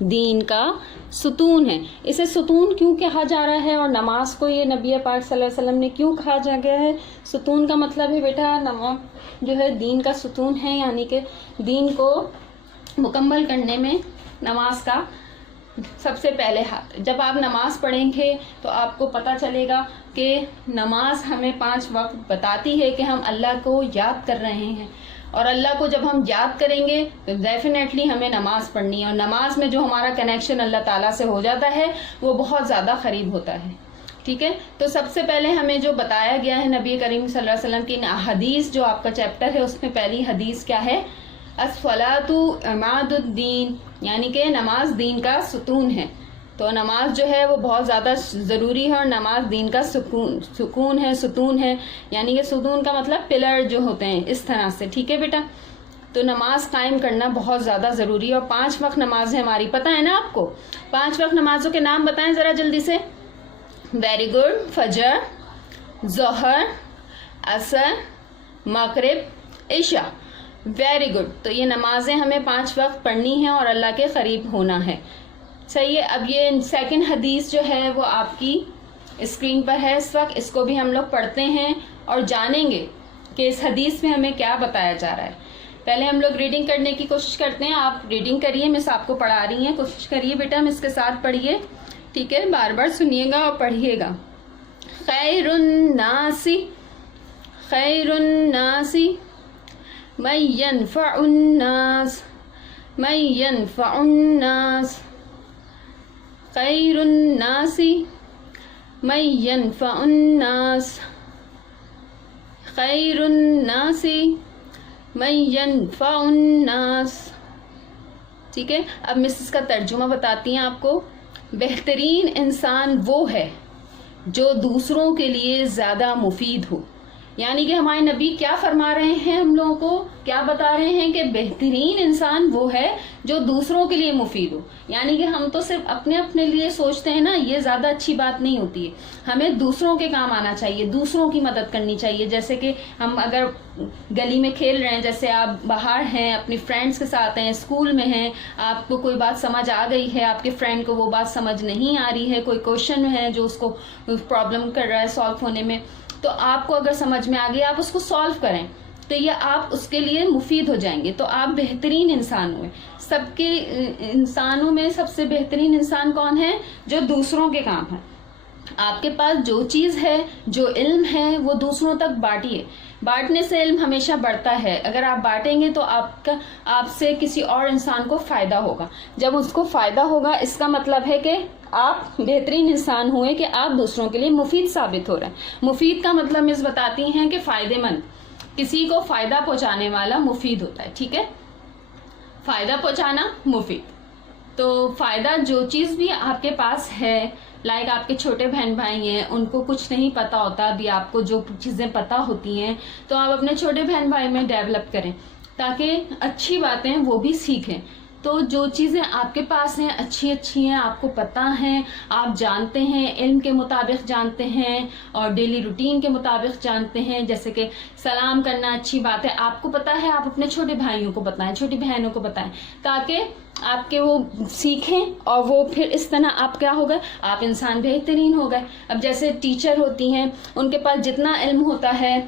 دین کا ستون ہے. اسے ستون کیوں کہا جا رہا ہے اور نماز کو یہ نبی پاک صلی اللہ علیہ وسلم نے کیوں کہا جا گیا ہے؟ ستون کا مطلب ہے بیٹا نماز جو ہے دین کا ستون ہے، یعنی کہ دین کو مکمل کرنے میں نماز کا سب سے پہلے ہاتھ. جب آپ نماز پڑھیں گے تو آپ کو پتہ چلے گا کہ نماز ہمیں 5 وقت بتاتی ہے کہ ہم اللہ کو یاد کر رہے ہیں، اور اللہ کو جب ہم یاد کریں گے تو ڈیفینیٹلی ہمیں نماز پڑھنی ہے، اور نماز میں جو ہمارا کنیکشن اللہ تعالیٰ سے ہو جاتا ہے وہ بہت زیادہ قریب ہوتا ہے. ٹھیک ہے، تو سب سے پہلے ہمیں جو بتایا گیا ہے نبی کریم صلی اللہ علیہ وسلم کی حدیث، جو آپ کا چیپٹر ہے اس میں پہلی حدیث کیا ہے؟ الصلاۃ عماد الدین، یعنی کہ نماز دین کا ستون ہے. تو نماز جو ہے وہ بہت زیادہ ضروری ہے، اور نماز دین کا سکون ہے، ستون ہے، یعنی کہ ستون کا مطلب پلر جو ہوتے ہیں اس طرح سے. ٹھیک ہے بیٹا، تو نماز قائم کرنا بہت زیادہ ضروری ہے. اور 5 وقت نمازیں ہماری پتہ ہے نا آپ کو؟ 5 وقت نمازوں کے نام بتائیں ذرا جلدی سے. Very good. فجر، ظہر، عصر، مغرب، عشاء. Very good. تو یہ نمازیں ہمیں 5 وقت پڑھنی ہیں اور اللہ کے قریب ہونا ہے. صحیح ہے. اب یہ سیکنڈ حدیث جو ہے وہ آپ کی اسکرین پر ہے اس وقت. اس کو بھی ہم لوگ پڑھتے ہیں اور جانیں گے کہ اس حدیث میں ہمیں کیا بتایا جا رہا ہے. پہلے ہم لوگ ریڈنگ کرنے کی کوشش کرتے ہیں. آپ ریڈنگ کریے، مس آپ کو پڑھا رہی ہیں، کوشش کریے بیٹا مس کے ساتھ پڑھیے. ٹھیک ہے، بار بار سنیے گا اور پڑھیے گا. خیر الناس، خیر الناس من ينفع الناس، من ينفع الناس. خیر الناس من ينفع الناس، خیر الناس من ينفع الناس. ٹھیک ہے، اب مسز کا ترجمہ بتاتی ہیں آپ کو. بہترین انسان وہ ہے جو دوسروں کے لیے زیادہ مفید ہو. یعنی کہ ہمارے نبی کیا فرما رہے ہیں، ہم لوگوں کو کیا بتا رہے ہیں کہ بہترین انسان وہ ہے جو دوسروں کے لیے مفید ہو. یعنی کہ ہم تو صرف اپنے لیے سوچتے ہیں نا، یہ زیادہ اچھی بات نہیں ہوتی ہے. ہمیں دوسروں کے کام آنا چاہیے، دوسروں کی مدد کرنی چاہیے. جیسے کہ ہم اگر گلی میں کھیل رہے ہیں، جیسے آپ باہر ہیں، اپنی فرینڈس کے ساتھ ہیں، اسکول میں ہیں، آپ کو کوئی بات سمجھ آ گئی ہے، آپ کے فرینڈ کو وہ بات سمجھ نہیں آ رہی ہے، کوئی کوشچن ہے جو اس کو پرابلم کر رہا ہے سالو ہونے میں، تو آپ کو اگر سمجھ میں آ گئی آپ اس کو سالو کریں تو یہ آپ اس کے لیے مفید ہو جائیں گے. تو آپ بہترین انسان ہوئے. سب کے انسانوں میں سب سے بہترین انسان کون ہے؟ جو دوسروں کے کام ہے. آپ کے پاس جو چیز ہے، جو علم ہے، وہ دوسروں تک بانٹیے. بانٹنے سے علم ہمیشہ بڑھتا ہے. اگر آپ بانٹیں گے تو آپ سے کسی اور انسان کو فائدہ ہوگا. جب اس کو فائدہ ہوگا اس کا مطلب ہے کہ آپ بہترین انسان ہوئے، کہ آپ دوسروں کے لیے مفید ثابت ہو رہے ہیں. مفید کا مطلب مس بتاتی ہیں کہ فائدے مند، کسی کو فائدہ پہنچانے والا مفید ہوتا ہے. ٹھیک ہے، فائدہ پہنچانا مفید. تو فائدہ جو چیز بھی آپ کے پاس ہے، لائک آپ کے چھوٹے بہن بھائی ہیں، ان کو کچھ نہیں پتا ہوتا، ابھی آپ کو جو چیزیں پتا ہوتی ہیں تو آپ اپنے چھوٹے بہن بھائی میں ڈیولپ کریں تاکہ اچھی باتیں وہ بھی سیکھیں. تو جو چیزیں آپ کے پاس ہیں اچھی ہیں، آپ کو پتہ ہیں، آپ جانتے ہیں، علم کے مطابق جانتے ہیں اور ڈیلی روٹین کے مطابق جانتے ہیں. جیسے کہ سلام کرنا اچھی بات ہے، آپ کو پتہ ہے، آپ اپنے چھوٹے بھائیوں کو بتائیں، چھوٹی بہنوں کو بتائیں تاکہ آپ کے وہ سیکھیں اور وہ پھر اس طرح آپ کیا ہو گئے، آپ انسان بہترین ہو گئے. اب جیسے ٹیچر ہوتی ہیں، ان کے پاس جتنا علم ہوتا ہے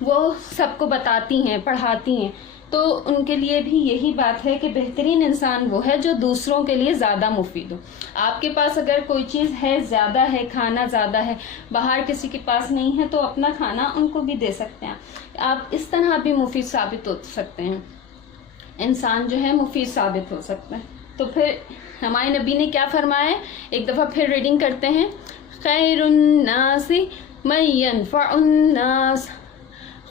وہ سب کو بتاتی ہیں، پڑھاتی ہیں. تو ان کے لیے بھی یہی بات ہے کہ بہترین انسان وہ ہے جو دوسروں کے لیے زیادہ مفید ہو. آپ کے پاس اگر کوئی چیز ہے، زیادہ ہے، کھانا زیادہ ہے، باہر کسی کے پاس نہیں ہے، تو اپنا کھانا ان کو بھی دے سکتے ہیں. آپ اس طرح بھی مفید ثابت ہو سکتے ہیں. انسان جو ہے مفید ثابت ہو سکتا ہے. تو پھر ہمارے نبی نے کیا فرمایا ہے، ایک دفعہ پھر ریڈنگ کرتے ہیں. خیر الناس من ينفع الناس،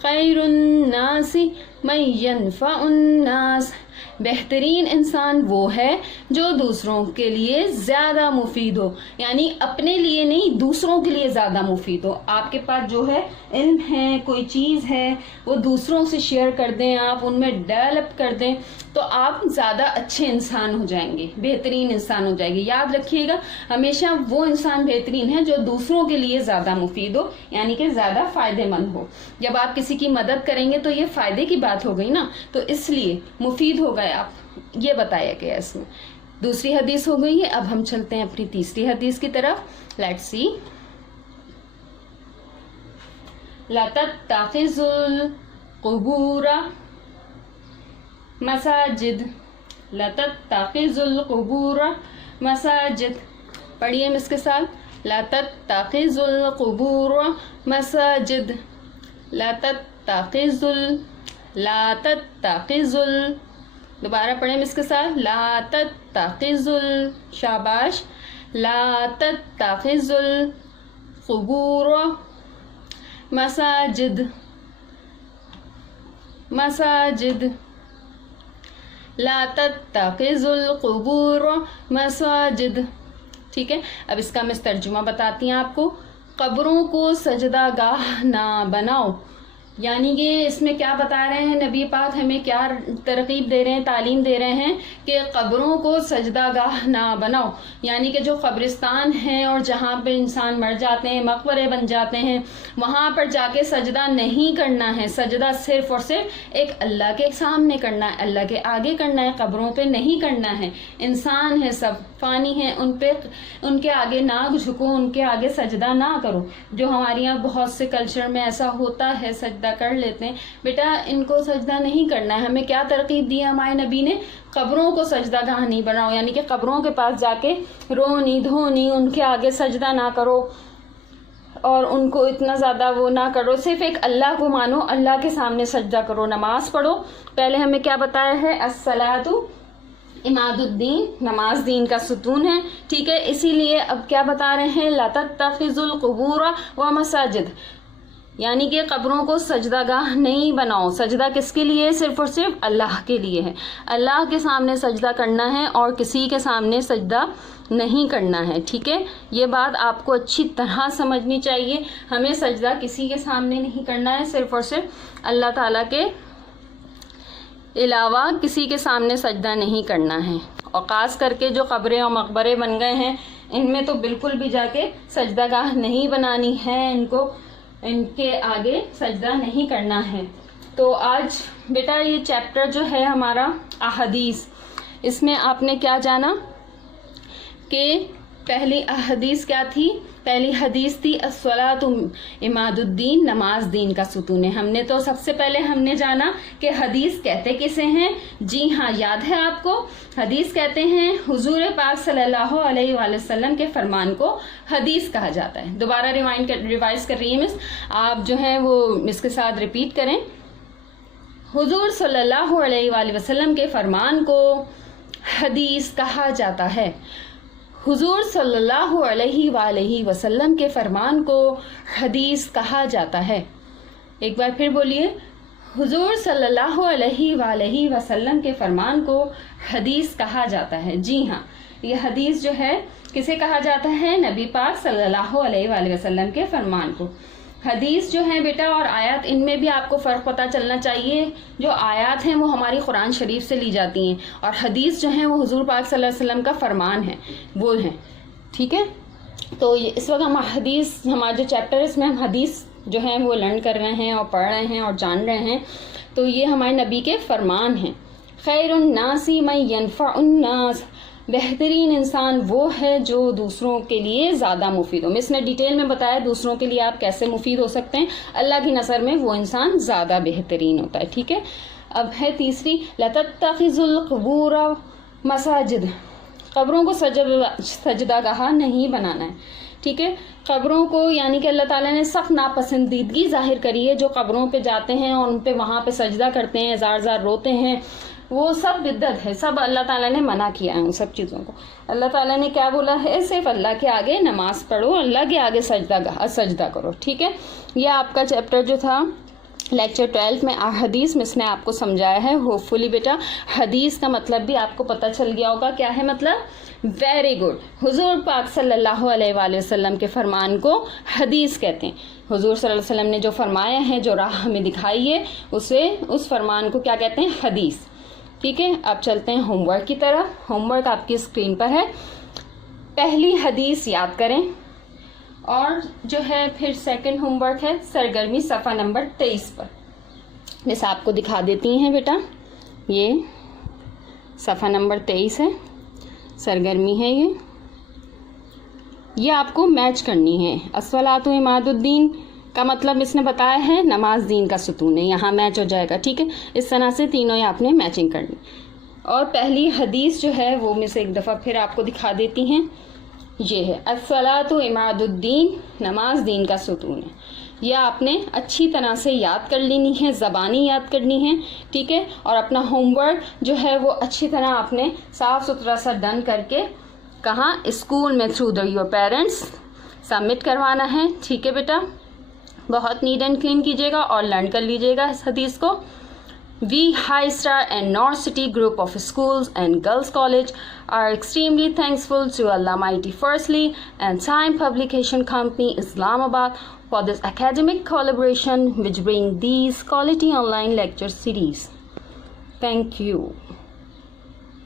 خیر الناس من ينفع الناس. بہترین انسان وہ ہے جو دوسروں کے لیے زیادہ مفید ہو. یعنی اپنے لیے نہیں، دوسروں کے لیے زیادہ مفید ہو. آپ کے پاس جو ہے علم ہے، کوئی چیز ہے، وہ دوسروں سے شیئر کر دیں، آپ ان میں ڈیولپ کر دیں تو آپ زیادہ اچھے انسان ہو جائیں گے، بہترین انسان ہو جائے گی. یاد رکھیے گا ہمیشہ وہ انسان بہترین ہے جو دوسروں کے لیے زیادہ مفید ہو، یعنی کہ زیادہ فائدے مند ہو. جب آپ کسی کی مدد کریں گے تو یہ فائدے کی بات ہو گئی نا، تو اس لیے مفید ہو گئے آپ، یہ بتایا گیا اس میں. دوسری حدیث ہو گئی ہے. اب ہم چلتے ہیں اپنی تیسری حدیث کی طرف. Let's see. لا تتخذوا القبور مساجد. لا تتخذوا القبور مساجد. پڑھیے اس کے ساتھ. لا تتخذوا القبور مساجد. لا تتخذوا دوبارہ پڑھیں اس کے ساتھ. لا تتخذوا شاباش. لا تتخذوا القبور مساجد. مساجد. لا تتخذوا القبور مساجد. ٹھیک ہے. اب اس کا میں ترجمہ بتاتی ہیں آپ کو. قبروں کو سجدہ گاہ نہ بناؤ. یعنی کہ اس میں کیا بتا رہے ہیں نبی پاک ہمیں کیا ترغیب دے رہے ہیں, تعلیم دے رہے ہیں کہ قبروں کو سجدہ گاہ نہ بناؤ. یعنی کہ جو قبرستان ہیں اور جہاں پہ انسان مر جاتے ہیں, مقبرے بن جاتے ہیں, وہاں پر جا کے سجدہ نہیں کرنا ہے. سجدہ صرف اور صرف ایک اللہ کے سامنے کرنا ہے, اللہ کے آگے کرنا ہے, قبروں پہ نہیں کرنا ہے. انسان ہے, سب فانی ہیں, ان کے آگے نہ جھکو, ان کے آگے سجدہ نہ کرو. جو ہمارے یہاں بہت سے کلچر میں ایسا ہوتا ہے, سجدہ کر لیتے ہیں. بیٹا ان کو سجدہ نہیں کرنا ہے. ہمیں کیا ترغیب دی ہے ہمارے نبی نے؟ قبروں کو سجدہ گاہ نہیں بناؤ. یعنی کہ قبروں کے پاس جا کے رونی دھونی, ان کے آگے سجدہ نہ کرو اور ان کو اتنا زیادہ وہ نہ کرو. صرف ایک اللہ کو مانو, اللہ کے سامنے سجدہ کرو, نماز پڑھو. پہلے ہمیں کیا بتایا ہے؟ الصلاۃ عماد الدین, نماز دین کا ستون ہے. ٹھیک ہے. اسی لیے اب کیا بتا رہے ہیں؟ لا تتخذوا القبور ومساجد. یعنی کہ قبروں کو سجدہ گاہ نہیں بناؤ. سجدہ کس کے لیے؟ صرف اور صرف اللہ کے لیے ہے. اللہ کے سامنے سجدہ کرنا ہے اور کسی کے سامنے سجدہ نہیں کرنا ہے. ٹھیک ہے. یہ بات آپ کو اچھی طرح سمجھنی چاہیے. ہمیں سجدہ کسی کے سامنے نہیں کرنا ہے, صرف اور صرف اللہ تعالیٰ کے علاوہ کسی کے سامنے سجدہ نہیں کرنا ہے. اور خاص کر کے جو قبریں اور مقبرے بن گئے ہیں, ان میں تو بالکل بھی جا کے سجدہ گاہ نہیں بنانی ہے. ان کے آگے سجدہ نہیں کرنا ہے. تو آج بیٹا یہ چیپٹر جو ہے ہمارا احادیث, اس میں آپ نے کیا جانا کہ پہلی احادیث کیا تھی؟ پہلی حدیث تھی الصلاۃ عماد الدین, نماز دین کا ستون ہے. ہم نے تو سب سے پہلے ہم نے جانا کہ حدیث کہتے کسے ہیں. جی ہاں, یاد ہے آپ کو؟ حدیث کہتے ہیں حضور پاک صلی اللہ علیہ وآلہ وسلم کے فرمان کو حدیث کہا جاتا ہے. دوبارہ ریوائز کر رہی ہیں مس, آپ جو ہیں وہ اس کے ساتھ ریپیٹ کریں. حضور صلی اللہ علیہ وآلہ وسلم کے فرمان کو حدیث کہا جاتا ہے. حضور صلی اللہ علیہ وآلہ وسلم کے فرمان کو حدیث کہا جاتا ہے. ایک بار پھر بولیے. حضور صلی اللہ علیہ وآلہ وسلم کے فرمان کو حدیث کہا جاتا ہے. جی ہاں, یہ حدیث جو ہے کسے کہا جاتا ہے؟ نبی پاک صلی اللہ علیہ وآلہ وسلم کے فرمان کو. حدیث جو ہے بیٹا اور آیات, ان میں بھی آپ کو فرق پتہ چلنا چاہیے. جو آیات ہیں وہ ہماری قرآن شریف سے لی جاتی ہیں, اور حدیث جو ہیں وہ حضور پاک صلی اللہ علیہ وسلم کا فرمان ہے, وہ ہیں. ٹھیک ہے. تو اس وقت ہم حدیث, ہمارا جو چیپٹر ہے اس میں ہم حدیث جو ہیں وہ لرن کر رہے ہیں اور پڑھ رہے ہیں اور جان رہے ہیں. تو یہ ہمارے نبی کے فرمان ہیں. خیر الناس من ینفع الناس, بہترین انسان وہ ہے جو دوسروں کے لیے زیادہ مفید ہو. مس نے ڈیٹیل میں بتایا دوسروں کے لیے آپ کیسے مفید ہو سکتے ہیں. اللہ کی نظر میں وہ انسان زیادہ بہترین ہوتا ہے. ٹھیک ہے. اب ہے تیسری, لا تتخذوا القبور مساجد. قبروں کو سجدہ گاہ نہیں بنانا ہے. ٹھیک ہے. قبروں کو یعنی کہ اللہ تعالیٰ نے سخت ناپسندیدگی ظاہر کری ہے جو قبروں پہ جاتے ہیں اور ان پہ وہاں پہ سجدہ کرتے ہیں, زار زار روتے ہیں. وہ سب بدعت ہے, سب اللہ تعالیٰ نے منع کیا ہے ان سب چیزوں کو. اللہ تعالیٰ نے کیا بولا ہے؟ صرف اللہ کے آگے نماز پڑھو, اللہ کے آگے سجدہ کرو. ٹھیک ہے. یہ آپ کا چیپٹر جو تھا لیکچر 12 میں حدیث, میں اس نے آپ کو سمجھایا ہے. ہوپ فلی بیٹا حدیث کا مطلب بھی آپ کو پتہ چل گیا ہوگا. کیا ہے مطلب؟ Very good. حضور پاک صلی اللہ علیہ وآلہ وسلم کے فرمان کو حدیث کہتے ہیں. حضور صلی اللہ علیہ وسلم نے جو فرمایا ہے, جو راہ ہمیں دکھائی ہے, اس فرمان کو کیا کہتے ہیں؟ حدیث. ٹھیک ہے. اب چلتے ہیں ہوم ورک کی طرف. ہوم ورک آپ کی اسکرین پر ہے. پہلی حدیث یاد کریں, اور جو ہے پھر سیکنڈ ہوم ورک ہے سرگرمی صفحہ نمبر 23 پر. جیسے آپ کو دکھا دیتی ہیں بیٹا, یہ صفحہ نمبر 23 ہے. سرگرمی ہے یہ آپ کو میچ کرنی ہے. الصلاۃ عماد الدین کا مطلب اس نے بتایا ہے نماز دین کا ستون ہے, یہاں میچ ہو جائے گا. ٹھیک ہے, اس طرح سے تینوں آپ نے میچنگ کرنی. اور پہلی حدیث جو ہے وہ میں سے ایک دفعہ پھر آپ کو دکھا دیتی ہیں. یہ ہے الصلاۃ عماد الدین, نماز دین کا ستون ہے. یہ آپ نے اچھی طرح سے یاد کر لینی ہے, زبانی یاد کرنی ہے. ٹھیک ہے, اور اپنا ہوم ورک جو ہے وہ اچھی طرح آپ نے صاف ستھرا سا ڈن کر کے کہاں اسکول میں تھرو یور پیرنٹس سبمٹ کروانا ہے. ٹھیک ہے بیٹا, بہت نیٹ اینڈ کلین کیجیے گا اور لرن کر لیجیے گا اس حدیث کو. We High Star and North City Group of Schools and Girls College are extremely thankful to Allah Mighty firstly and Time Publication Company Islamabad for this academic collaboration which bring these quality online lecture series. Thank you.